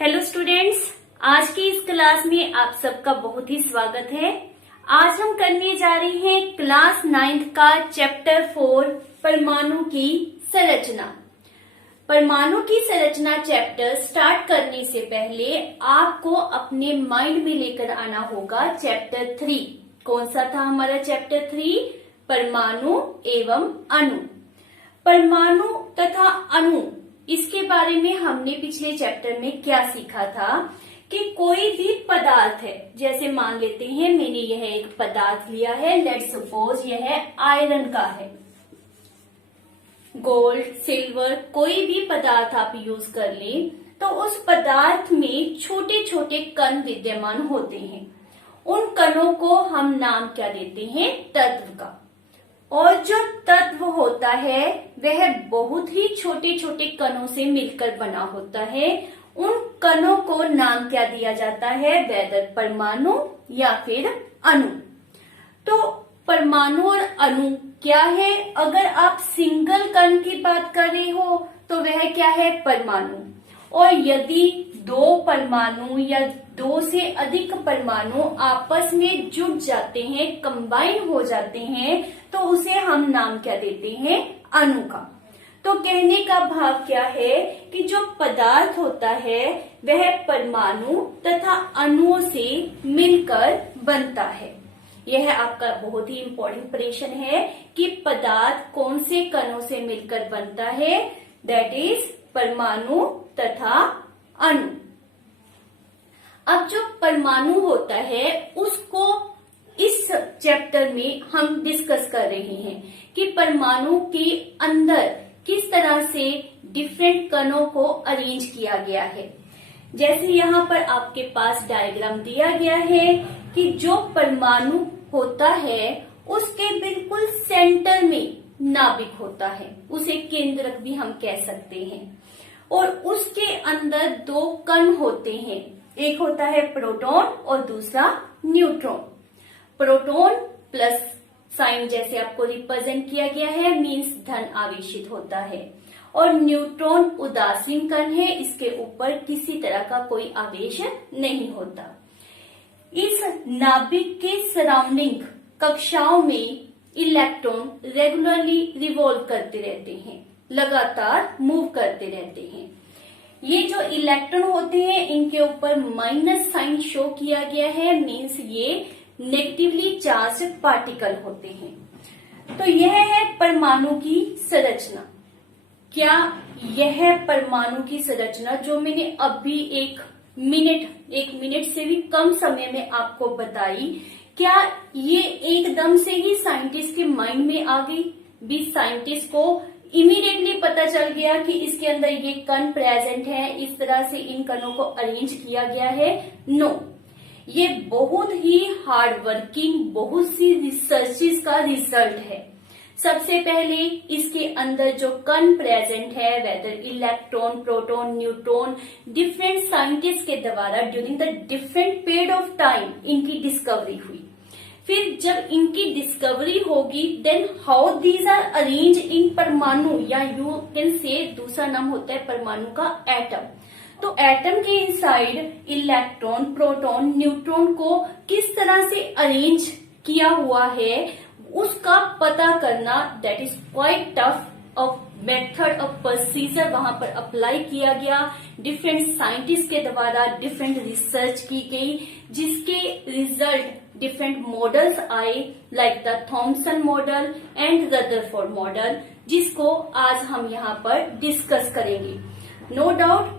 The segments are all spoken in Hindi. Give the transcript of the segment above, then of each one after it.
हेलो स्टूडेंट्स, आज की इस क्लास में आप सबका बहुत ही स्वागत है। आज हम करने जा रहे हैं क्लास 9th का चैप्टर 4 परमाणु की संरचना। परमाणु की संरचना चैप्टर स्टार्ट करने से पहले आपको अपने माइंड में लेकर आना होगा चैप्टर 3। कौन सा था हमारा चैप्टर 3? परमाणु एवं अणु। परमाणु तथा अणु, इसके बारे में हमने पिछले चैप्टर में क्या सीखा था कि कोई भी पदार्थ है, जैसे मान लेते हैं मैंने यह एक पदार्थ लिया है, लेट्स सपोज यह आयरन का है, गोल्ड, सिल्वर, कोई भी पदार्थ आप यूज कर लें तो उस पदार्थ में छोटे छोटे कण विद्यमान होते हैं। उन कणों को हम नाम क्या देते हैं? तत्व का। और जो तत्व होता है वह बहुत ही छोटे छोटे कणों से मिलकर बना होता है। उन कणों को नाम क्या दिया जाता है? वेदर परमाणु या फिर अणु। तो परमाणु और अणु क्या है? अगर आप सिंगल कण की बात कर रहे हो तो वह क्या है? परमाणु। और यदि दो परमाणु या दो से अधिक परमाणु आपस में जुड़ जाते हैं, कंबाइन हो जाते हैं, तो उसे हम नाम क्या देते हैं? अणु का। तो कहने का भाव क्या है कि जो पदार्थ होता है वह परमाणु तथा अणुओं से मिलकर बनता है। यह आपका बहुत ही इंपॉर्टेंट प्रश्न है कि पदार्थ कौन से कणों से मिलकर बनता है? दैट इज परमाणु तथा अणु। अब जो परमाणु होता है उसको इस चैप्टर में हम डिस्कस कर रहे हैं कि परमाणु के अंदर किस तरह से डिफरेंट कणों को अरेंज किया गया है। जैसे यहाँ पर आपके पास डायग्राम दिया गया है कि जो परमाणु होता है उसके बिल्कुल सेंटर में नाभिक होता है, उसे केंद्रक भी हम कह सकते हैं। और उसके अंदर दो कण होते हैं, एक होता है प्रोटॉन और दूसरा न्यूट्रॉन। प्रोटॉन प्लस साइन जैसे आपको रिप्रेजेंट किया गया है, मींस धन आवेशित होता है। और न्यूट्रॉन उदासीन कण है, इसके ऊपर किसी तरह का कोई आवेश नहीं होता। इस नाभिक के सराउंडिंग कक्षाओं में इलेक्ट्रॉन रेगुलरली रिवॉल्व करते रहते हैं, लगातार मूव करते रहते हैं। ये जो इलेक्ट्रॉन होते हैं इनके ऊपर माइनस साइन शो किया गया है, मींस ये नेगेटिवली चार्ज्ड पार्टिकल होते हैं। तो यह है परमाणु की संरचना। क्या यह परमाणु की संरचना जो मैंने अभी एक मिनट से भी कम समय में आपको बताई, क्या ये एकदम से ही साइंटिस्ट के माइंड में आ गई? भी साइंटिस्ट को इमीडिएटली पता चल गया कि इसके अंदर ये कण प्रेजेंट है, इस तरह से इन कणों को अरेंज किया गया है? नो, ये बहुत ही हार्ड वर्किंग, बहुत सी रिसर्चेस का रिजल्ट है। सबसे पहले इसके अंदर जो कण प्रेजेंट है, whether electron, proton, neutron, different scientist के द्वारा during the different period of time इनकी डिस्कवरी हुई। फिर जब इनकी डिस्कवरी होगी, then how these are arrange in परमाणु, या यू कैन से दूसरा नाम होता है परमाणु का एटम। तो एटम के इनसाइड इलेक्ट्रॉन, प्रोटॉन, न्यूट्रॉन को किस तरह से अरेंज किया हुआ है उसका पता करना, that is quite tough. Method of procedure वहां पर अप्लाई किया गया, डिफरेंट साइंटिस्ट के द्वारा डिफरेंट रिसर्च की गई, जिसके रिजल्ट डिफरेंट मॉडल्स आए, like the Thompson model and Rutherford model, जिसको आज हम यहाँ पर डिस्कस करेंगे। नो डाउट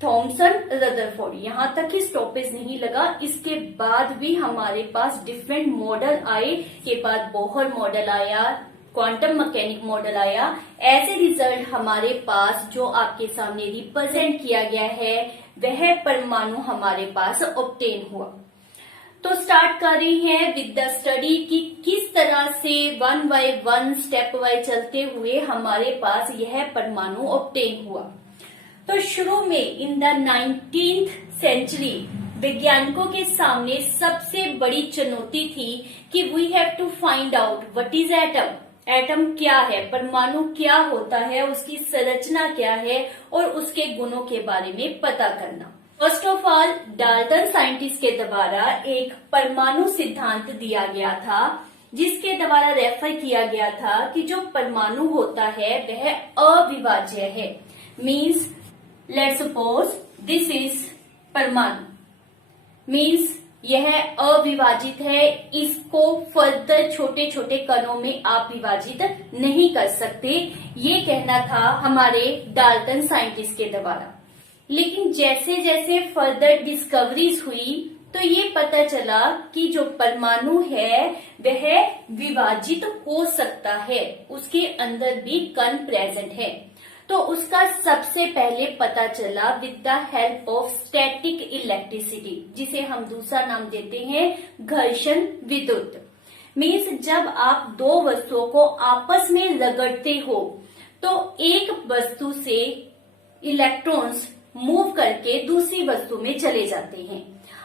थॉमसन, रदरफोर्ड, यहाँ तक ही स्टॉपेज नहीं लगा, इसके बाद भी हमारे पास डिफरेंट मॉडल आए। के बाद बोहर मॉडल आया, क्वांटम मैकेनिक मॉडल आया। ऐसे रिजल्ट हमारे पास जो आपके सामने रिप्रेजेंट किया गया है वह परमाणु हमारे पास ऑब्टेन हुआ। तो स्टार्ट कर रही हैं विद द स्टडी कि किस तरह से one by one step wise चलते हुए हमारे पास यह परमाणु ऑब्टेन हुआ। तो शुरू में इन द 19th सेंचुरी वैज्ञानिकों के सामने सबसे बड़ी चुनौती थी कि we have to find out what is atom. Atom क्या है, परमाणु क्या होता है, उसकी संरचना क्या है और उसके गुणों के बारे में पता करना। First of all, Dalton scientist के द्वारा एक परमाणु सिद्धांत दिया गया था, जिसके द्वारा रेफर किया गया था कि जो परमाणु होता है वह अविभाज्य है। Means let's suppose this is परमाणु, मीन्स यह अविभाजित है, इसको फर्दर छोटे छोटे कणों में आप विभाजित नहीं कर सकते, ये कहना था हमारे डाल्टन साइंटिस्ट के द्वारा। लेकिन जैसे जैसे फर्दर डिस्कवरीज हुई तो ये पता चला कि जो परमाणु है वह विभाजित हो सकता है, उसके अंदर भी कण प्रेजेंट है। तो उसका सबसे पहले पता चला with the help of static electricity, जिसे हम दूसरा नाम देते हैं घर्षण विद्युत। मीन्स जब आप दो वस्तुओं को आपस में रगड़ते हो तो एक वस्तु से इलेक्ट्रॉन्स मूव करके दूसरी वस्तु में चले जाते हैं।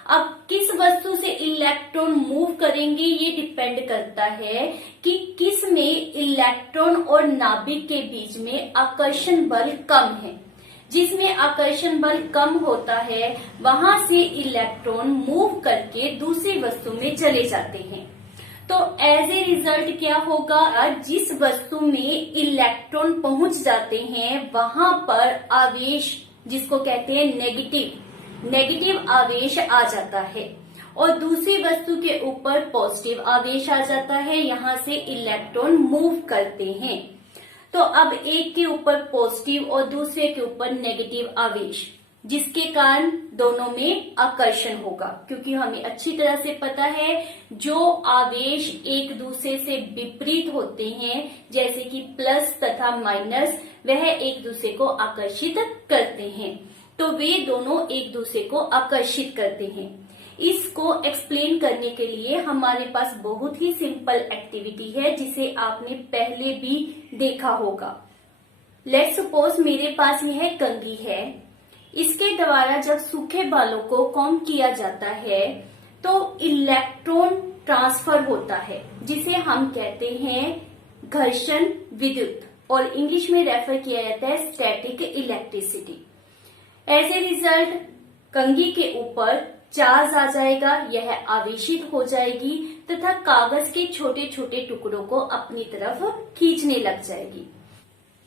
अब किस वस्तु से इलेक्ट्रॉन मूव करेंगे ये डिपेंड करता है कि किस में इलेक्ट्रॉन और नाभिक के बीच में आकर्षण बल कम है। जिसमें आकर्षण बल कम होता है वहां से इलेक्ट्रॉन मूव करके दूसरी वस्तु में चले जाते हैं। तो एज ए रिजल्ट क्या होगा, जिस वस्तु में इलेक्ट्रॉन पहुंच जाते हैं वहां पर आवेश, जिसको कहते हैं नेगेटिव आवेश आ जाता है, और दूसरी वस्तु के ऊपर पॉजिटिव आवेश आ जाता है। यहाँ से इलेक्ट्रॉन मूव करते हैं। तो अब एक के ऊपर पॉजिटिव और दूसरे के ऊपर नेगेटिव आवेश, जिसके कारण दोनों में आकर्षण होगा, क्योंकि हमें अच्छी तरह से पता है जो आवेश एक दूसरे से विपरीत होते हैं, जैसे कि प्लस तथा माइनस, वह एक दूसरे को आकर्षित करते हैं। तो वे दोनों एक दूसरे को आकर्षित करते हैं। इसको एक्सप्लेन करने के लिए हमारे पास बहुत ही सिंपल एक्टिविटी है, जिसे आपने पहले भी देखा होगा। लेट्स सपोज मेरे पास यह कंघी है, इसके द्वारा जब सूखे बालों को कॉम्ब किया जाता है तो इलेक्ट्रॉन ट्रांसफर होता है, जिसे हम कहते हैं घर्षण विद्युत, और इंग्लिश में रेफर किया जाता है static electricity. As a result कंघी के ऊपर चार्ज आ जाएगा, यह आवेशित हो जाएगी तथा कागज के छोटे छोटे टुकड़ों को अपनी तरफ खींचने लग जाएगी।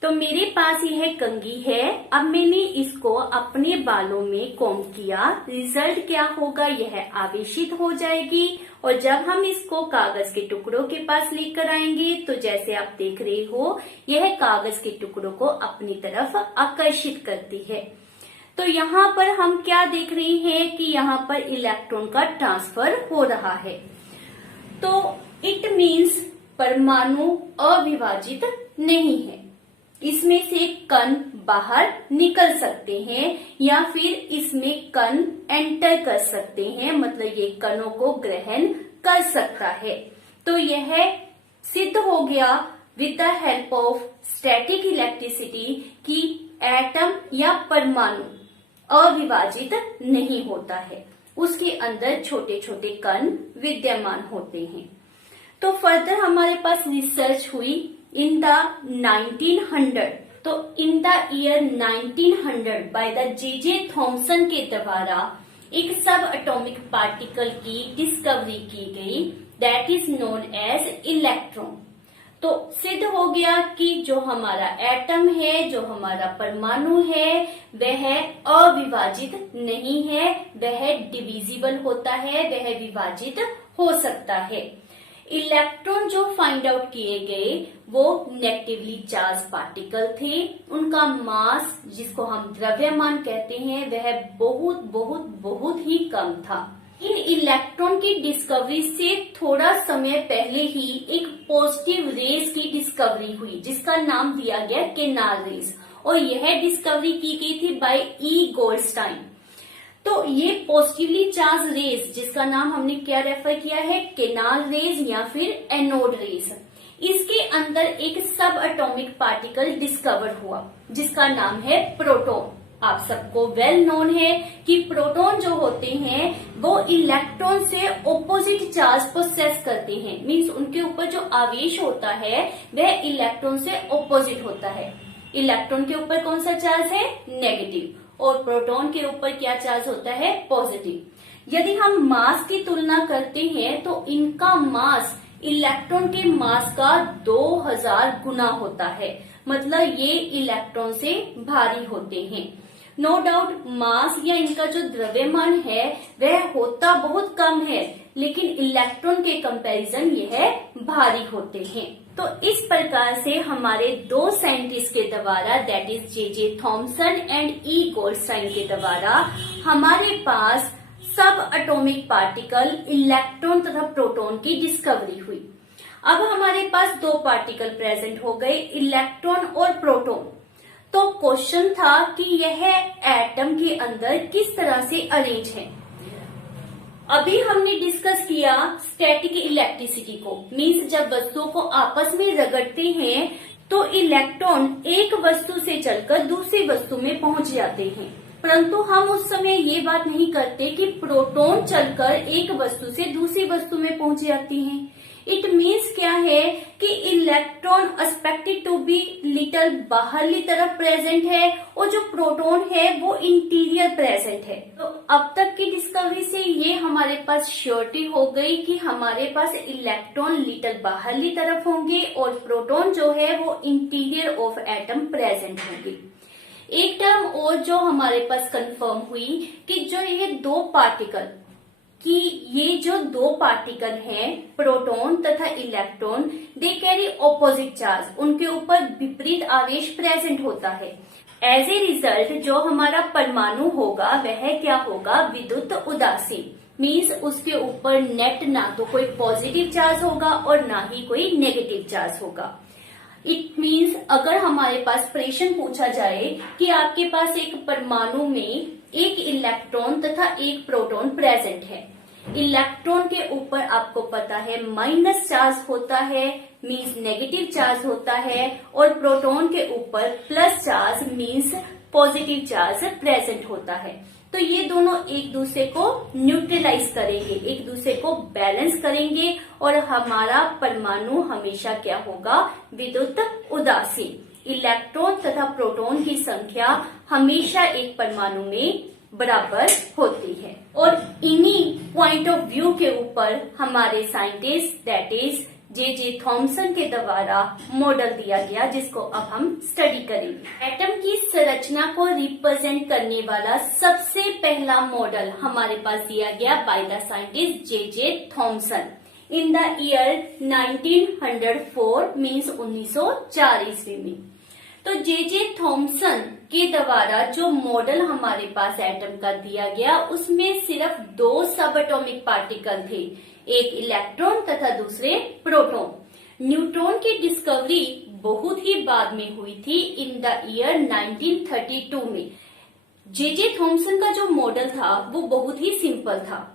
तो मेरे पास यह कंघी है, अब मैंने इसको अपने बालों में कॉम्ब किया, रिजल्ट क्या होगा, यह आवेशित हो जाएगी, और जब हम इसको कागज के टुकड़ों के पास लेकर आएंगे तो जैसे आप देख रहे हो यह कागज के टुकड़ों को अपनी तरफ आकर्षित करती है। तो यहाँ पर हम क्या देख रहे हैं कि यहाँ पर इलेक्ट्रॉन का ट्रांसफर हो रहा है। तो इट मीन्स परमाणु अविभाजित नहीं है, इसमें से कण बाहर निकल सकते हैं या फिर इसमें कण एंटर कर सकते हैं, मतलब ये कणों को ग्रहण कर सकता है। तो यह सिद्ध हो गया with the help of static electricity कि एटम या परमाणु अविभाजित नहीं होता है, उसके अंदर छोटे छोटे कण विद्यमान होते हैं। तो फर्दर हमारे पास रिसर्च हुई इन द 1900, तो इन the year 1900 by the J Thomson के द्वारा एक सब एटॉमिक पार्टिकल की डिस्कवरी की गई, that is known as electron. तो सिद्ध हो गया कि जो हमारा एटम है, जो हमारा परमाणु है, वह अविभाजित नहीं है, वह डिविजिबल होता है, वह विभाजित हो सकता है। इलेक्ट्रॉन जो फाइंड आउट किए गए वो नेगेटिवली चार्ज पार्टिकल थे, उनका मास, जिसको हम द्रव्यमान कहते हैं, वह बहुत बहुत बहुत ही कम था। इन इलेक्ट्रॉन की डिस्कवरी से थोड़ा समय पहले ही एक पॉजिटिव रेस की डिस्कवरी हुई, जिसका नाम दिया गया केनाल रेस, और यह डिस्कवरी की गई थी बाय ई गोल्डस्टाइन। तो ये पॉजिटिवली चार्ज रेस, जिसका नाम हमने क्या रेफर किया है, केनाल रेस या फिर एनोड रेस, इसके अंदर एक सब एटॉमिक पार्टिकल डिस्कवर हुआ जिसका नाम है प्रोटॉन। आप सबको वेल नोन है कि प्रोटॉन जो होते हैं वो इलेक्ट्रॉन से ऑपोजिट चार्ज पोसेस करते हैं, मीन्स उनके ऊपर जो आवेश होता है वह इलेक्ट्रॉन से ऑपोजिट होता है। इलेक्ट्रॉन के ऊपर कौन सा चार्ज है, नेगेटिव, और प्रोटॉन के ऊपर क्या चार्ज होता है, पॉजिटिव। यदि हम मास की तुलना करते हैं तो इनका मास इलेक्ट्रॉन के मास का 2000 गुना होता है, मतलब ये इलेक्ट्रॉन से भारी होते हैं। नो डाउट मास या इनका जो द्रव्यमान है वह होता बहुत कम है, लेकिन इलेक्ट्रॉन के कंपैरिजन यह भारी होते हैं। तो इस प्रकार से हमारे दो साइंटिस्ट के द्वारा, that is J Thomson and E Goldstein के द्वारा हमारे पास सब एटॉमिक पार्टिकल इलेक्ट्रॉन तथा प्रोटॉन की डिस्कवरी हुई। अब हमारे पास दो पार्टिकल प्रेजेंट हो गए, इलेक्ट्रॉन और प्रोटॉन। तो क्वेश्चन था कि यह एटम के अंदर किस तरह से अरेंज है। अभी हमने डिस्कस किया स्टैटिक इलेक्ट्रिसिटी को, मीन्स जब वस्तुओं को आपस में रगड़ते हैं तो इलेक्ट्रॉन एक वस्तु से चलकर दूसरी वस्तु में पहुंच जाते हैं, परंतु हम उस समय ये बात नहीं करते कि प्रोटॉन चलकर एक वस्तु से दूसरी वस्तु में पहुंच जाती हैं। इट मीन्स क्या है कि electron expected to be little बाहरली तरफ प्रेजेंट है और जो प्रोटॉन है वो इंटीरियर प्रेजेंट है। तो अब तक की डिस्कवरी से ये हमारे पास श्योरिटी हो गई कि हमारे पास इलेक्ट्रॉन लिटिल बाहरली तरफ होंगे और प्रोटॉन जो है वो इंटीरियर ऑफ एटम प्रेजेंट होंगे। एक टर्म और जो हमारे पास कंफर्म हुई कि जो ये दो पार्टिकल हैं प्रोटॉन तथा electron, they carry opposite charge, उनके ऊपर विपरीत आवेश प्रेजेंट होता है। एज ए रिजल्ट जो हमारा परमाणु होगा वह क्या होगा, विद्युत उदासीन, मीन्स उसके ऊपर नेट ना तो कोई पॉजिटिव चार्ज होगा और ना ही कोई नेगेटिव चार्ज होगा। इट मीन्स अगर हमारे पास प्रश्न पूछा जाए कि आपके पास एक परमाणु में एक इलेक्ट्रॉन तथा एक प्रोटॉन प्रेजेंट है, इलेक्ट्रॉन के ऊपर आपको पता है माइनस चार्ज होता है, मीन्स नेगेटिव चार्ज होता है, और प्रोटॉन के ऊपर plus charge means positive charge present होता है। तो ये दोनों एक दूसरे को न्यूट्रलाइज करेंगे, एक दूसरे को बैलेंस करेंगे और हमारा परमाणु हमेशा क्या होगा, विद्युत उदासीन। इलेक्ट्रॉन तथा प्रोटॉन की संख्या हमेशा एक परमाणु में बराबर होती है। और इन्हीं पॉइंट ऑफ व्यू के ऊपर हमारे scientist that is J Thomson के द्वारा मॉडल दिया गया, जिसको अब हम स्टडी करेंगे। एटम की संरचना को रिप्रेजेंट करने वाला सबसे पहला मॉडल हमारे पास दिया गया by the scientist J Thomson in the year 1904, means 1904 ईस्वी में। तो जे थॉमसन के द्वारा जो मॉडल हमारे पास एटम का दिया गया उसमें सिर्फ दो सब एटॉमिक पार्टिकल थे, एक इलेक्ट्रॉन तथा दूसरे प्रोटॉन। न्यूट्रॉन की डिस्कवरी बहुत ही बाद में हुई थी, इन द ईयर 1932 में। जे थॉमसन का जो मॉडल था वो बहुत ही सिंपल था।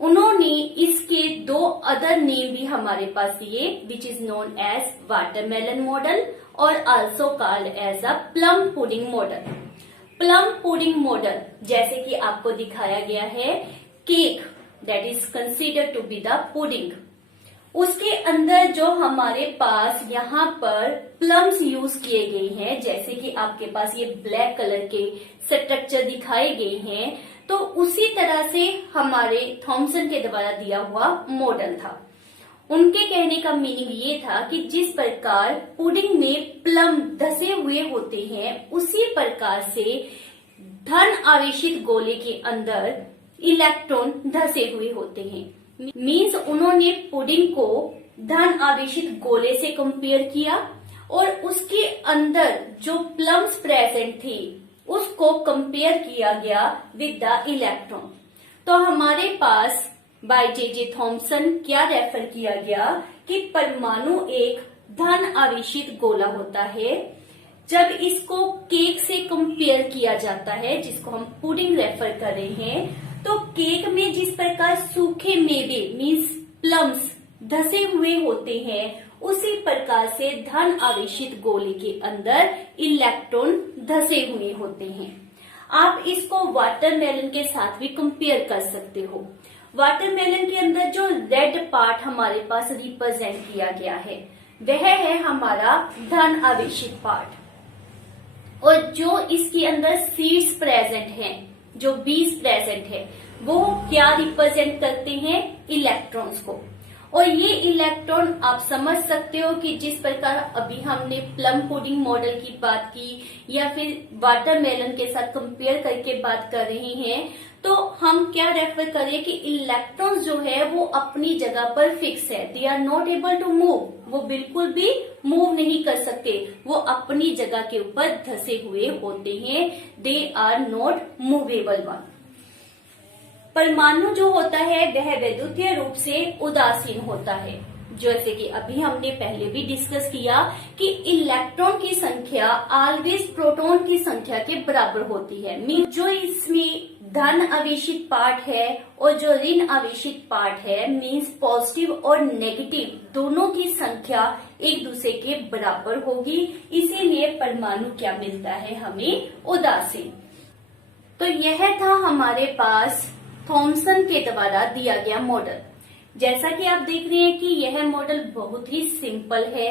उन्होंने इसके दो अदर नेम भी हमारे पास दिए, which is known as watermelon model और also called as a plum pudding model. Plum pudding model जैसे कि आपको दिखाया गया है, cake that is considered to be the pudding, उसके अंदर जो हमारे पास यहाँ पर प्लम्स यूज किए गए हैं, जैसे कि आपके पास ये ब्लैक कलर के स्ट्रक्चर दिखाए गए हैं, तो उसी तरह से हमारे थॉमसन के द्वारा दिया हुआ मॉडल था। उनके कहने का मीनिंग ये था कि जिस प्रकार पुडिंग में प्लम धसे हुए होते हैं, उसी प्रकार से धन आवेशित गोले के अंदर इलेक्ट्रॉन धसे हुए होते हैं। मीन्स उन्होंने पुडिंग को धन आवेशित गोले से कंपेयर किया और उसके अंदर जो प्लम्स प्रेजेंट थी उसको कंपेयर किया गया विद द इलेक्ट्रॉन। तो हमारे पास बाय जे थॉमसन क्या रेफर किया गया कि परमाणु एक धन आवेशित गोला होता है। जब इसको केक से कंपेयर किया जाता है, जिसको हम पुडिंग रेफर कर रहे हैं, तो केक में जिस प्रकार सूखे मेवे मीन्स प्लम्स धसे हुए होते हैं, उसी प्रकार से धन आवेशित गोले के अंदर इलेक्ट्रॉन धसे हुए होते हैं। आप इसको वाटरमेलन के साथ भी कंपेयर कर सकते हो। वाटरमेलन के अंदर जो रेड पार्ट हमारे पास रिप्रेजेंट किया गया है वह है हमारा धन आवेशित पार्ट। और जो इसके अंदर सीड्स प्रेजेंट हैं, जो बीज प्रेजेंट है, वो क्या रिप्रेजेंट करते हैं? इलेक्ट्रॉन्स को। और ये इलेक्ट्रॉन आप समझ सकते हो कि जिस प्रकार अभी हमने प्लम पुडिंग मॉडल की बात की या फिर वाटरमेलन के साथ कंपेयर करके बात कर रहे हैं, तो हम क्या रेफर करें कि इलेक्ट्रॉन्स जो है वो अपनी जगह पर फिक्स है, they are not able to move, वो बिल्कुल भी मूव नहीं कर सकते, वो अपनी जगह के ऊपर धसे हुए होते हैं, they are not movable one. परमाणु जो होता है वह वैद्युतीय रूप से उदासीन होता है, जैसे कि अभी हमने पहले भी डिस्कस किया कि इलेक्ट्रॉन की संख्या ऑलवेज प्रोटॉन की संख्या के बराबर होती है। जो इसमें धन आवेशित पार्ट है और जो ऋण आवेशित पार्ट है, मीन्स पॉजिटिव और नेगेटिव दोनों की संख्या एक दूसरे के बराबर होगी, इसीलिए परमाणु क्या मिलता है हमें? उदासीन। तो यह था हमारे पास थॉमसन के द्वारा दिया गया मॉडल। जैसा कि आप देख रहे हैं कि यह मॉडल बहुत ही सिंपल है,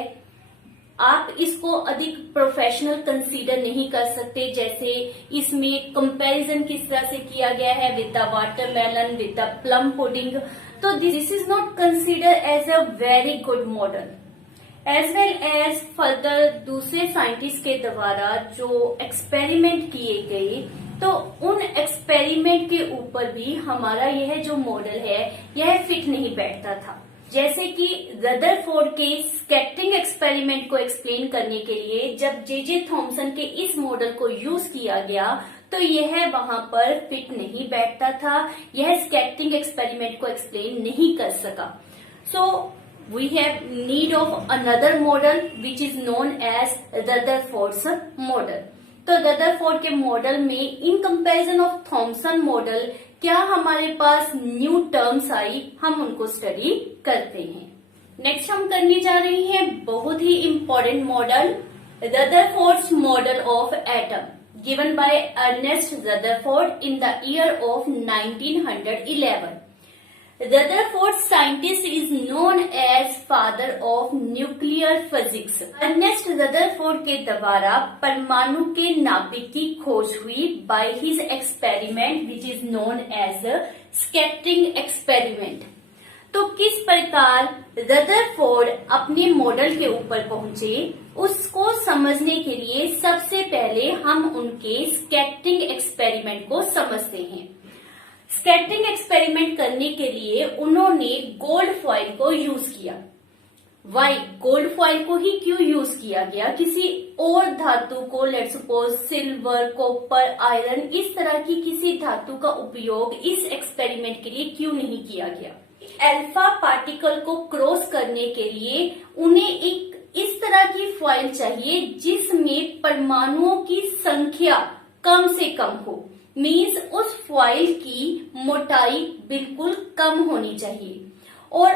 आप इसको अधिक प्रोफेशनल कंसीडर नहीं कर सकते, जैसे इसमें कंपैरिजन किस तरह से किया गया है with the watermelon, with the plum pudding, तो this is not consider as a very good model. As well as further दूसरे साइंटिस्ट के द्वारा जो एक्सपेरिमेंट किए गए, तो उन एक्सपेरिमेंट के ऊपर भी हमारा यह जो मॉडल है यह फिट नहीं बैठता था। जैसे कि रदरफोर्ड के स्कैटरिंग एक्सपेरिमेंट को एक्सप्लेन करने के लिए जब जे थॉमसन के इस मॉडल को यूज किया गया, तो यह वहां पर फिट नहीं बैठता था, यह स्कैटरिंग एक्सपेरिमेंट को एक्सप्लेन नहीं कर सका। So we have need of another model which is known as Rutherford's model. तो रदरफोर्ड के मॉडल में in comparison of Thomson model क्या हमारे पास न्यू टर्म्स आई, हम उनको स्टडी करते हैं। नेक्स्ट हम करने जा रहे हैं बहुत ही important model, Rutherford's model of atom given by Ernest Rutherford in the year of 1911। Rutherford scientist is known as father of nuclear physics. Ernest Rutherford के द्वारा परमाणु के नाभिक की खोज हुई by his experiment which is known as scattering experiment. तो किस प्रकार रदरफोर्ड अपने मॉडल के ऊपर पहुंचे, उसको समझने के लिए सबसे पहले हम उनके स्कैटरिंग एक्सपेरिमेंट को समझते हैं। स्कैटरिंग एक्सपेरिमेंट करने के लिए उन्होंने गोल्ड फॉइल को यूज किया। वाई गोल्ड फॉइल को ही क्यों यूज किया गया? किसी और धातु को, let's suppose silver, copper, iron, इस तरह की किसी धातु का उपयोग इस एक्सपेरिमेंट के लिए क्यों नहीं किया गया? अल्फा पार्टिकल को क्रॉस करने के लिए उन्हें एक इस तरह की फॉइल चाहिए जिसमें परमाणुओं की संख्या कम से कम हो, मीन्स उस फॉइल की मोटाई बिल्कुल कम होनी चाहिए। और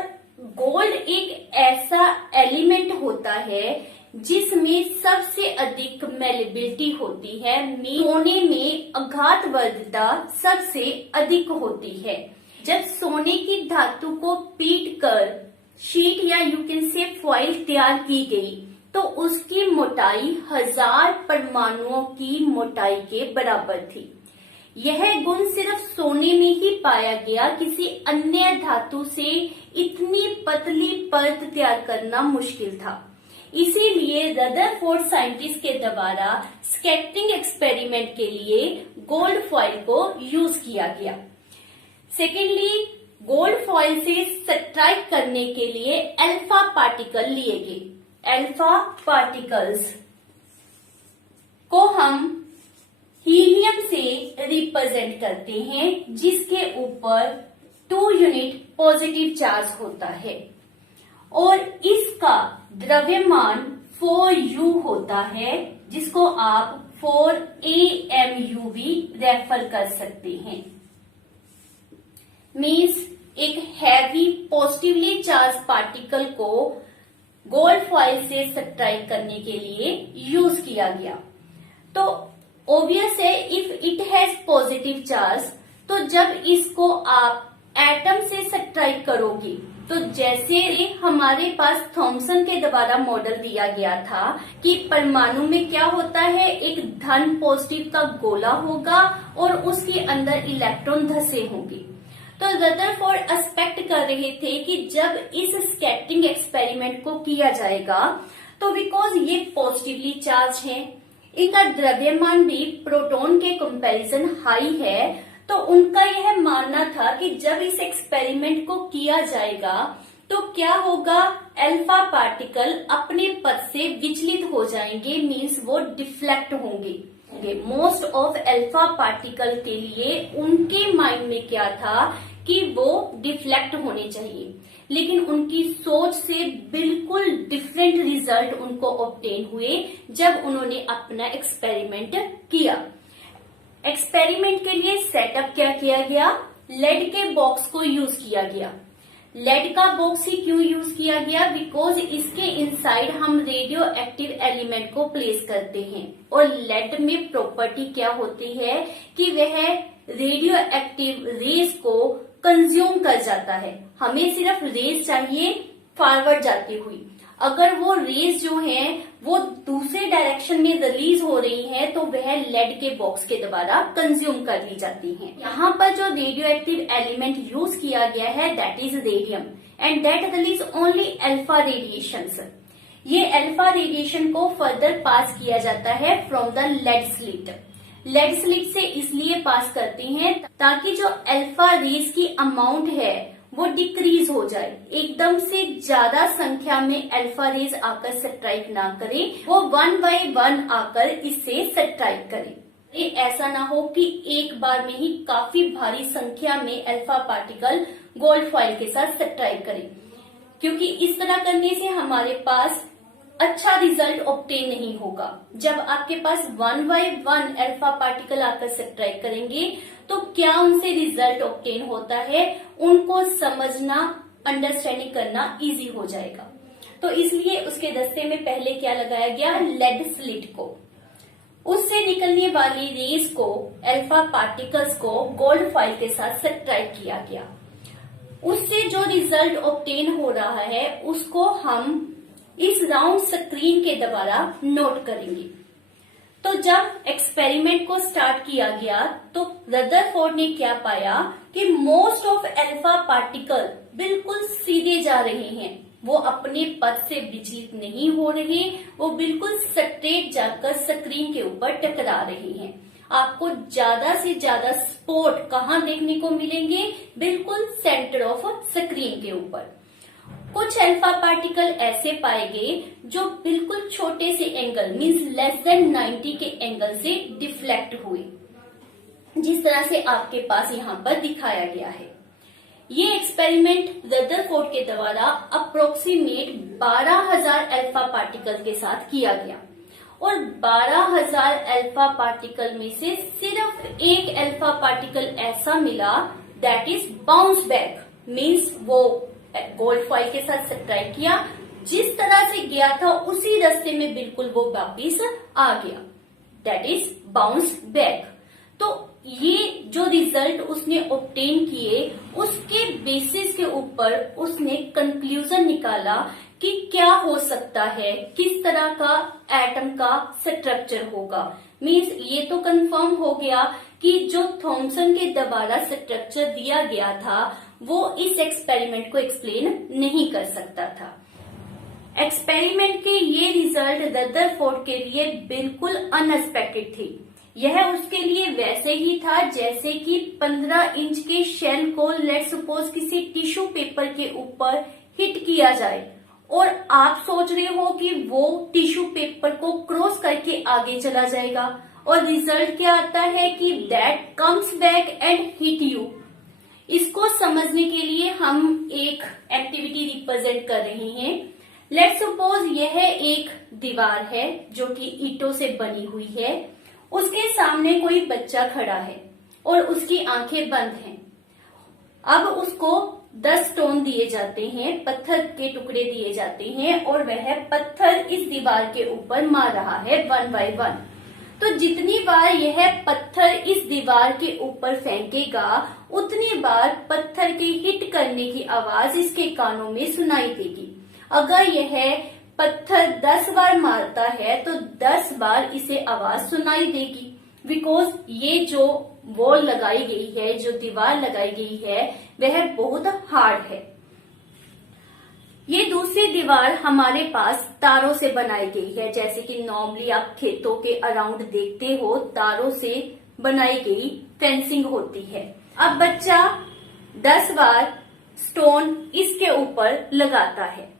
गोल्ड एक ऐसा एलिमेंट होता है जिसमें सबसे अधिक मेलेबिलिटी होती है, सोने में आघातवर्धता सबसे अधिक होती है। जब सोने की धातु को पीट कर शीट या यू कैन से फॉइल तैयार की गई, तो उसकी मोटाई 1000 परमाणुओं की मोटाई के बराबर थी। यह गुण सिर्फ सोने में ही पाया गया, किसी अन्य धातु से इतनी पतली परत तैयार करना मुश्किल था। इसीलिए रदरफोर्ड साइंटिस्ट के द्वारा स्कैटरिंग एक्सपेरिमेंट के लिए गोल्ड फॉइल को यूज किया गया। सेकेंडली, गोल्ड फॉइल से सब्ट्रैक्ट करने के लिए अल्फा पार्टिकल लिए गए। अल्फा पार्टिकल्स को हम हीलियम से रिप्रेजेंट करते हैं, जिसके ऊपर 2 यूनिट पॉजिटिव चार्ज होता है और इसका द्रव्यमान 4u होता है, जिसको आप 4amu भी रेफर कर सकते हैं। मीन्स एक हैवी पॉजिटिवली चार्ज पार्टिकल को गोल्ड फॉइल से सब्ट्रैक्ट करने के लिए यूज किया गया। तो ऑब्वियस है, if it has positive charge, तो जब इसको आप एटम से सब्ट्रैक्ट करोगे तो जैसे हमारे पास थॉमसन के द्वारा मॉडल दिया गया था कि परमाणु में क्या होता है, एक धन पॉजिटिव का गोला होगा और उसके अंदर इलेक्ट्रॉन धसे होंगे। तो रदरफोर्ड एक्सपेक्ट कर रहे थे कि जब इस स्कैटरिंग एक्सपेरिमेंट को किया जाएगा तो बिकॉज ये पॉजिटिवली चार्ज है, इनका द्रव्यमान भी प्रोटॉन के कंपैरिजन हाई है, तो उनका यह मानना था कि जब इस एक्सपेरिमेंट को किया जाएगा तो क्या होगा, अल्फा पार्टिकल अपने पथ से विचलित हो जाएंगे, मींस वो डिफ्लेक्ट होंगे। मोस्ट ऑफ अल्फा पार्टिकल के लिए उनके माइंड में क्या था कि वो डिफ्लेक्ट होने चाहिए, लेकिन उनकी सोच से बिल्कुल डिफरेंट रिजल्ट उनको ऑब्टेन हुए जब उन्होंने अपना एक्सपेरिमेंट किया। एक्सपेरिमेंट के लिए सेटअप क्या किया गया, लेड के बॉक्स को यूज किया गया। लेड का बॉक्स ही क्यों यूज किया गया, बिकॉज इसके इनसाइड हम रेडियो एक्टिव एलिमेंट को प्लेस करते हैं और लेड में प्रॉपर्टी क्या होती है कि वह रेडियो एक्टिव रेस को कंज्यूम कर जाता है। हमें सिर्फ रेस चाहिए फॉरवर्ड जाती हुई, अगर वो रेस जो है वो दूसरे डायरेक्शन में रिलीज हो रही है तो वह लेड के बॉक्स के द्वारा कंज्यूम कर ली जाती हैं। यहाँ पर जो रेडियो एक्टिव एलिमेंट यूज किया गया है that is radium and that release only alpha radiations. ये अल्फा रेडिएशन को फर्दर पास किया जाता है from the lead slit. Lead slit से इसलिए पास करती हैं ताकि जो अल्फा रेस की अमाउंट है वो डिक्रीज हो जाए, एकदम से ज्यादा संख्या में अल्फा रेज आकर स्ट्राइक ना करे, वो 1 by 1 आकर इससे स्ट्राइक करे। ये ऐसा ना हो कि एक बार में ही काफी भारी संख्या में अल्फा पार्टिकल गोल्ड फॉइल के साथ स्ट्राइक करे, क्योंकि इस तरह करने से हमारे पास अच्छा रिजल्ट ऑब्टेन नहीं होगा। जब आपके पास 1 by 1 अल्फा पार्टिकल आकर स्ट्राइक करेंगे तो क्या उनसे रिजल्ट ऑब्टेन होता है, उनको समझना, अंडरस्टैंडिंग करना इजी हो जाएगा। तो इसलिए उसके दस्ते में पहले क्या लगाया गया, लेड स्लिट को, उससे निकलने वाली रेस को, अल्फा पार्टिकल्स को गोल्ड फॉइल के साथ स्ट्राइक किया गया। उससे जो रिजल्ट ऑब्टेन हो रहा है उसको हम इस राउंड स्क्रीन के द्वारा नोट करेंगे। तो जब एक्सपेरिमेंट को स्टार्ट किया गया तो रदरफोर्ड ने क्या पाया कि मोस्ट ऑफ अल्फा पार्टिकल बिल्कुल सीधे जा रहे हैं, वो अपने पथ से विचलित नहीं हो रहे, वो बिल्कुल स्ट्रेट जाकर स्क्रीन के ऊपर टकरा रहे हैं। आपको ज्यादा से ज्यादा स्पॉट कहाँ देखने को मिलेंगे, बिल्कुल सेंटर ऑफ स्क्रीन के ऊपर। कुछ अल्फा पार्टिकल ऐसे पाए गए जो बिल्कुल छोटे से एंगल मींस लेस देन 90 के एंगल से डिफ्लेक्ट हुए, जिस तरह से आपके पास यहाँ पर दिखाया गया है। ये एक्सपेरिमेंट रदरफोर्ड के द्वारा अप्रोक्सीमेट 12,000 अल्फा पार्टिकल के साथ किया गया और 12,000 अल्फा पार्टिकल में से सिर्फ एक अल्फा पार्टिकल ऐसा मिला that is bounce back, means वो गोल्ड फॉइल के साथ स्ट्राइक किया, जिस तरह से गया था उसी रास्ते में बिल्कुल वो वापिस आ गया, दैट इज बाउंस बैक। तो ये जो रिजल्ट उसने ऑब्टेन किए उसके बेसिस के ऊपर उसने कंक्लूजन निकाला कि क्या हो सकता है, किस तरह का एटम का स्ट्रक्चर होगा। मीन्स ये तो कंफर्म हो गया कि जो थॉमसन के द्वारा स्ट्रक्चर दिया गया था वो इस एक्सपेरिमेंट को एक्सप्लेन नहीं कर सकता था। एक्सपेरिमेंट के ये रिजल्ट रदरफोर्ड के लिए बिल्कुल अनएक्सपेक्टेड थे। यह उसके लिए वैसे ही था जैसे कि 15 इंच के शेल को लेट्स सपोज किसी टिश्यू पेपर के ऊपर हिट किया जाए और आप सोच रहे हो कि वो टिश्यू पेपर को क्रॉस करके आगे चला जाएगा और रिजल्ट क्या आता है कि that comes back and hit you. इसको समझने के लिए हम एक एक्टिविटी रिप्रेजेंट कर रहे हैं। लेट्स सपोज यह एक दीवार है जो कि ईंटों से बनी हुई है, उसके सामने कोई बच्चा खड़ा है और उसकी आंखें बंद हैं। अब उसको 10 स्टोन दिए जाते हैं, पत्थर के टुकड़े दिए जाते हैं और वह पत्थर इस दीवार के ऊपर मार रहा है 1 by 1। तो जितनी बार यह पत्थर इस दीवार के ऊपर फेंकेगा उतनी बार पत्थर के हिट करने की आवाज इसके कानों में सुनाई देगी। अगर यह पत्थर 10 बार मारता है तो 10 बार इसे आवाज सुनाई देगी, बिकॉज ये जो वॉल लगाई गई है, जो दीवार लगाई गई है, वह बहुत हार्ड है। ये दूसरी दीवार हमारे पास तारों से बनाई गई है, जैसे कि नॉर्मली आप खेतों के अराउंड देखते हो तारों से बनाई गई फेंसिंग होती है। अब बच्चा 10 बार स्टोन इसके ऊपर लगाता है।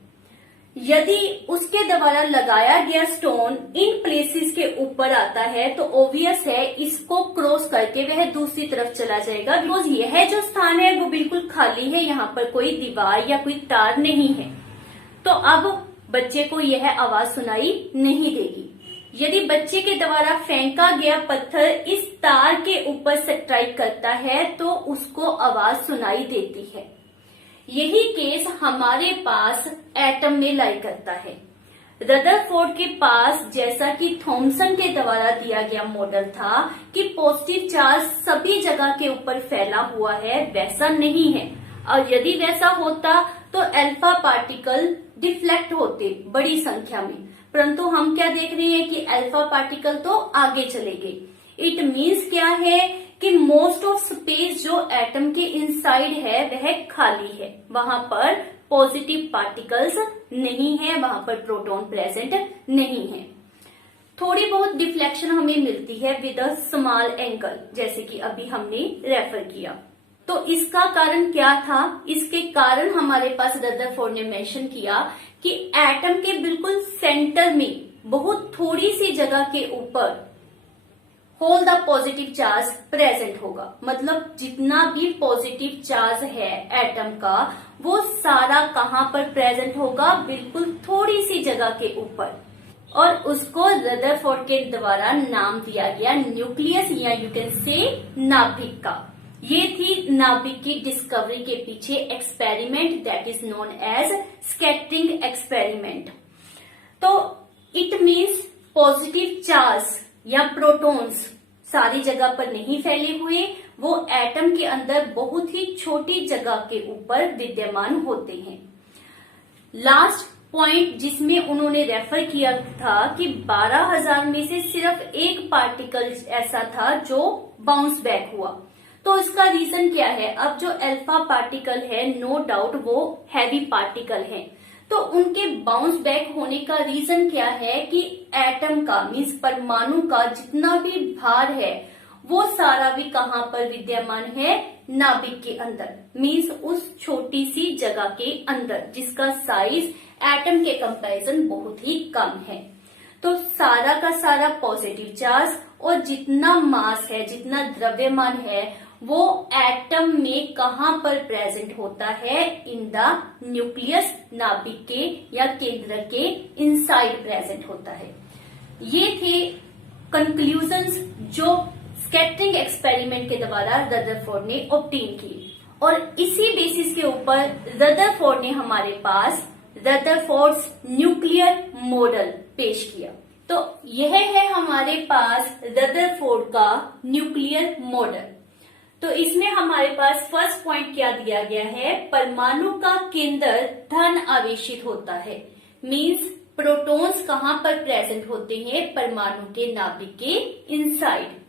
यदि उसके द्वारा लगाया गया स्टोन इन प्लेसेस के ऊपर आता है तो ऑब्वियस है इसको क्रॉस करके वह दूसरी तरफ चला जाएगा, बिकॉज यह जो स्थान है वो बिल्कुल खाली है, यहाँ पर कोई दीवार या कोई तार नहीं है। तो अब बच्चे को यह आवाज सुनाई नहीं देगी। यदि बच्चे के द्वारा फेंका गया पत्थर इस तार के ऊपर स्ट्राइक करता है तो उसको आवाज सुनाई देती है। यही केस हमारे पास एटम में लाई करता है। रदरफोर्ड के पास, जैसा कि थॉमसन के द्वारा दिया गया मॉडल था कि पॉजिटिव चार्ज सभी जगह के ऊपर फैला हुआ है, वैसा नहीं है। और यदि वैसा होता तो अल्फा पार्टिकल डिफ्लेक्ट होते बड़ी संख्या में, परंतु हम क्या देख रहे हैं कि अल्फा पार्टिकल तो आगे चले गए। इट मीन्स क्या है कि मोस्ट ऑफ स्पेस जो एटम के इनसाइड है वह खाली है, वहां पर पॉजिटिव पार्टिकल्स नहीं है, वहां पर प्रोटॉन प्रेजेंट नहीं है। थोड़ी बहुत डिफ्लेक्शन हमें मिलती है विद अ स्मॉल एंगल, जैसे कि अभी हमने रेफर किया। तो इसका कारण क्या था? इसके कारण हमारे पास रदरफोर्ड ने मेंशन किया कि एटम के बिल्कुल सेंटर में बहुत थोड़ी सी जगह के ऊपर whole the positive charge present होगा। मतलब जितना भी पॉजिटिव चार्ज है एटम का वो सारा कहां पर प्रेजेंट होगा? बिल्कुल थोड़ी सी जगह के ऊपर। और उसको रदरफोर्ड के द्वारा नाम दिया गया न्यूक्लियस, या यू कैन से नाभिक का। ये थी नाभिक की डिस्कवरी के पीछे experiment that is known as scattering experiment. तो इट मीन्स पॉजिटिव चार्ज या प्रोटॉन्स सारी जगह पर नहीं फैले हुए, वो एटम के अंदर बहुत ही छोटी जगह के ऊपर विद्यमान होते हैं। लास्ट पॉइंट जिसमें उन्होंने रेफर किया था कि 12,000 में से सिर्फ एक पार्टिकल ऐसा था जो बाउंस बैक हुआ। तो इसका रीजन क्या है? अब जो अल्फा पार्टिकल है नो डाउट वो हैवी पार्टिकल है, तो उनके बाउंस बैक होने का रीजन क्या है कि एटम का मीन्स परमाणु का जितना भी भार है वो सारा भी कहां पर विद्यमान है? नाभिक के अंदर, मीन्स उस छोटी सी जगह के अंदर जिसका साइज एटम के कंपैरिजन बहुत ही कम है। तो सारा का सारा पॉजिटिव चार्ज और जितना मास है, जितना द्रव्यमान है, वो एटम में कहां पर प्रेजेंट होता है? इन द न्यूक्लियस, नाभिक के या केंद्र के इनसाइड प्रेजेंट होता है। ये थे कंक्लूजन्स जो स्कैटरिंग एक्सपेरिमेंट के द्वारा रदरफोर्ड ने ऑब्टेन किए, और इसी बेसिस के ऊपर रदरफोर्ड ने हमारे पास रदरफोर्ड्स न्यूक्लियर मॉडल पेश किया। तो यह है हमारे पास रदरफोर्ड का न्यूक्लियर मॉडल। तो इसमें हमारे पास फर्स्ट पॉइंट क्या दिया गया है? परमाणु का केंद्र धन आवेशित होता है, मींस प्रोटॉन्स कहां पर प्रेजेंट होते हैं? परमाणु के नाभिक के इनसाइड।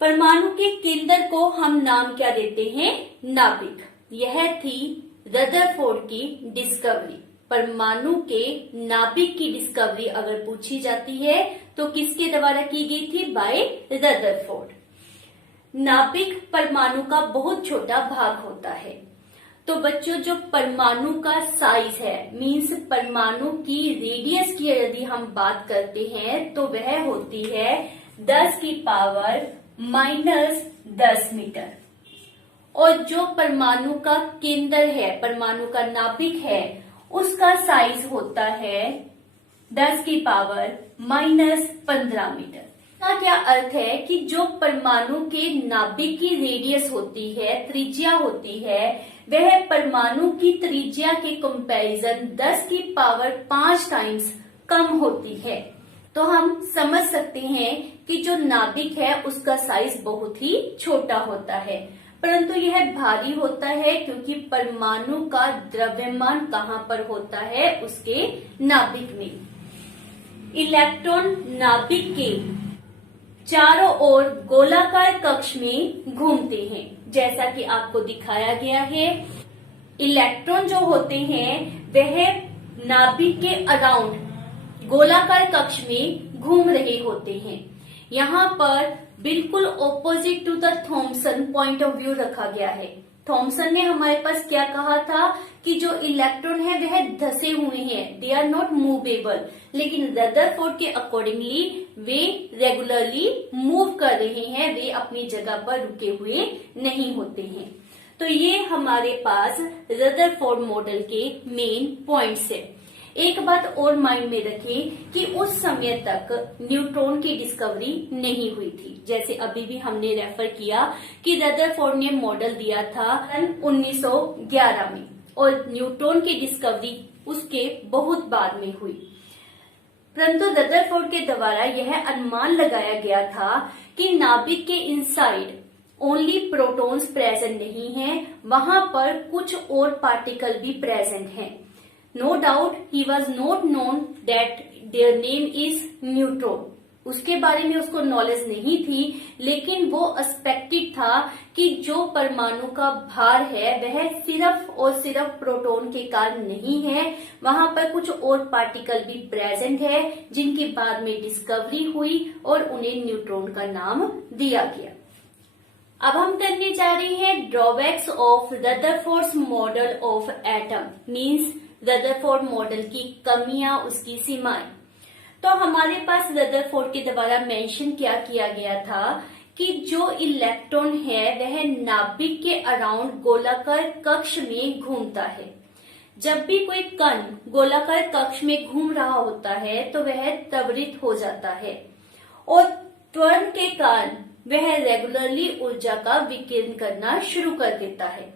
परमाणु के केंद्र को हम नाम क्या देते हैं? नाभिक। यह थी रदरफोर्ड की डिस्कवरी। परमाणु के नाभिक की डिस्कवरी अगर पूछी जाती है तो किसके द्वारा की गई थी? By Rutherford. नाभिक परमाणु का बहुत छोटा भाग होता है। तो बच्चों जो परमाणु का साइज है, मींस परमाणु की रेडियस की यदि हम बात करते हैं तो वह होती है 10 की पावर -10 मीटर। और जो परमाणु का केंद्र है, परमाणु का नाभिक है, उसका साइज होता है 10 की पावर -15 मीटर। इसका क्या अर्थ है कि जो परमाणु के नाभिक की रेडियस होती है, त्रिज्या होती है, वह परमाणु की त्रिज्या के कंपैरिजन 10 की पावर 5 टाइम्स कम होती है। तो तो हम समझ सकते हैं कि जो नाभिक है उसका साइज बहुत ही छोटा होता है, परंतु यह भारी होता है क्योंकि परमाणु का द्रव्यमान कहाँ पर होता है, उसके नाभिक में। इलेक्ट्रॉन नाभिक के चारों ओर गोलाकार कक्ष में घूमते हैं, जैसा कि आपको दिखाया गया है। इलेक्ट्रॉन जो होते हैं वह नाभिक के अराउंड गोलाकार कक्ष में घूम रहे होते हैं। यहाँ पर बिल्कुल opposite to the Thomson point of view रखा गया है। थॉमसन ने हमारे पास क्या कहा था कि जो इलेक्ट्रॉन है वह धसे हुए हैं, दे आर नॉट मूवेबल, लेकिन रदरफोर्ड के अकॉर्डिंगली वे रेगुलरली मूव कर रहे हैं, वे अपनी जगह पर रुके हुए नहीं होते हैं। तो ये हमारे पास रदरफोर्ड मॉडल के मेन पॉइंट्स है। एक बात और माइंड में रखें कि उस समय तक न्यूट्रॉन की डिस्कवरी नहीं हुई थी। जैसे अभी भी हमने रेफर किया कि रदरफोर्ड ने मॉडल दिया था 1911 में, और न्यूट्रॉन की डिस्कवरी उसके बहुत बाद में हुई। परंतु रदरफोर्ड के द्वारा यह अनुमान लगाया गया था कि नाभिक के इनसाइड ओनली प्रोटॉन्स प्रेजेंट नहीं है, वहां पर कुछ और पार्टिकल भी प्रेजेंट हैं। No doubt he was not known that their name is neutron. उसके बारे में उसको नॉलेज नहीं थी, लेकिन वो एक्सपेक्टेड था कि जो परमाणु का भार है वह सिर्फ और सिर्फ प्रोटॉन के कारण नहीं है, वहां पर कुछ और पार्टिकल भी प्रेजेंट है जिनकी बाद में डिस्कवरी हुई और उन्हें न्यूट्रॉन का नाम दिया गया। अब हम करने जा रहे हैं drawbacks of Rutherford's model of atom, means Rutherford model की कमियां, उसकी सीमाएं। तो हमारे पास रदरफोर्ड के द्वारा मेंशन क्या किया गया था कि जो इलेक्ट्रॉन है वह नाभिक के अराउंड गोलाकार कक्ष में घूमता है। जब भी कोई कण गोलाकार कक्ष में घूम रहा होता है तो वह त्वरित हो जाता है, और त्वरण के कारण वह रेगुलरली ऊर्जा का विकिरण करना शुरू कर देता है।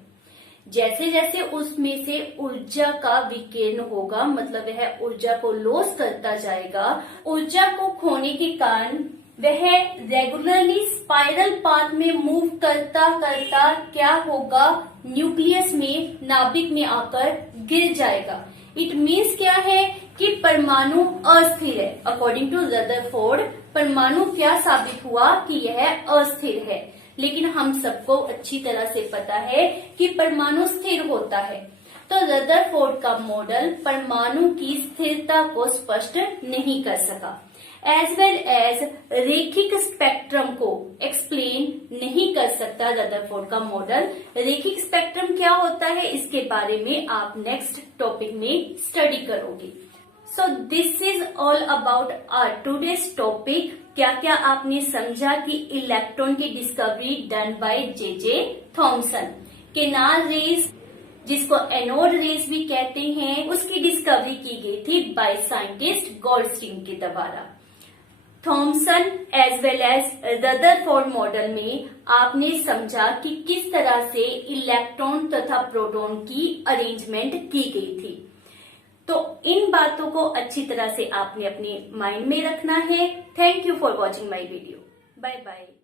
जैसे जैसे उसमें से ऊर्जा का विकिरण होगा, मतलब वह ऊर्जा को लॉस करता जाएगा, ऊर्जा को खोने के कारण वह रेगुलरली स्पाइरल पाथ में मूव करता करता क्या होगा, न्यूक्लियस में, नाभिक में आकर गिर जाएगा। इट मीन्स क्या है कि परमाणु अस्थिर है। अकॉर्डिंग टू रदरफोर्ड परमाणु क्या साबित हुआ कि यह अस्थिर है, लेकिन हम सबको अच्छी तरह से पता है कि परमाणु स्थिर होता है। तो रदरफोर्ड का मॉडल परमाणु की स्थिरता को स्पष्ट नहीं कर सका, एज वेल एज रेखिक स्पेक्ट्रम को एक्सप्लेन नहीं कर सकता रदरफोर्ड का मॉडल। रेखिक स्पेक्ट्रम क्या होता है इसके बारे में आप नेक्स्ट टॉपिक में स्टडी करोगे। So this is all about our today's topic. क्या क्या आपने समझा कि इलेक्ट्रॉन की discovery done by J Thomson. Canal rays, जिसको एनोड रेज भी कहते हैं, उसकी डिस्कवरी की गई थी बाय साइंटिस्ट गोल्डस्टीन के द्वारा। Thomson as well as Rutherford model में आपने समझा कि किस तरह से इलेक्ट्रॉन तथा प्रोटॉन की अरेंजमेंट की गई थी। तो इन बातों को अच्छी तरह से आपने अपने माइंड में रखना है। Thank you for watching my video. Bye bye.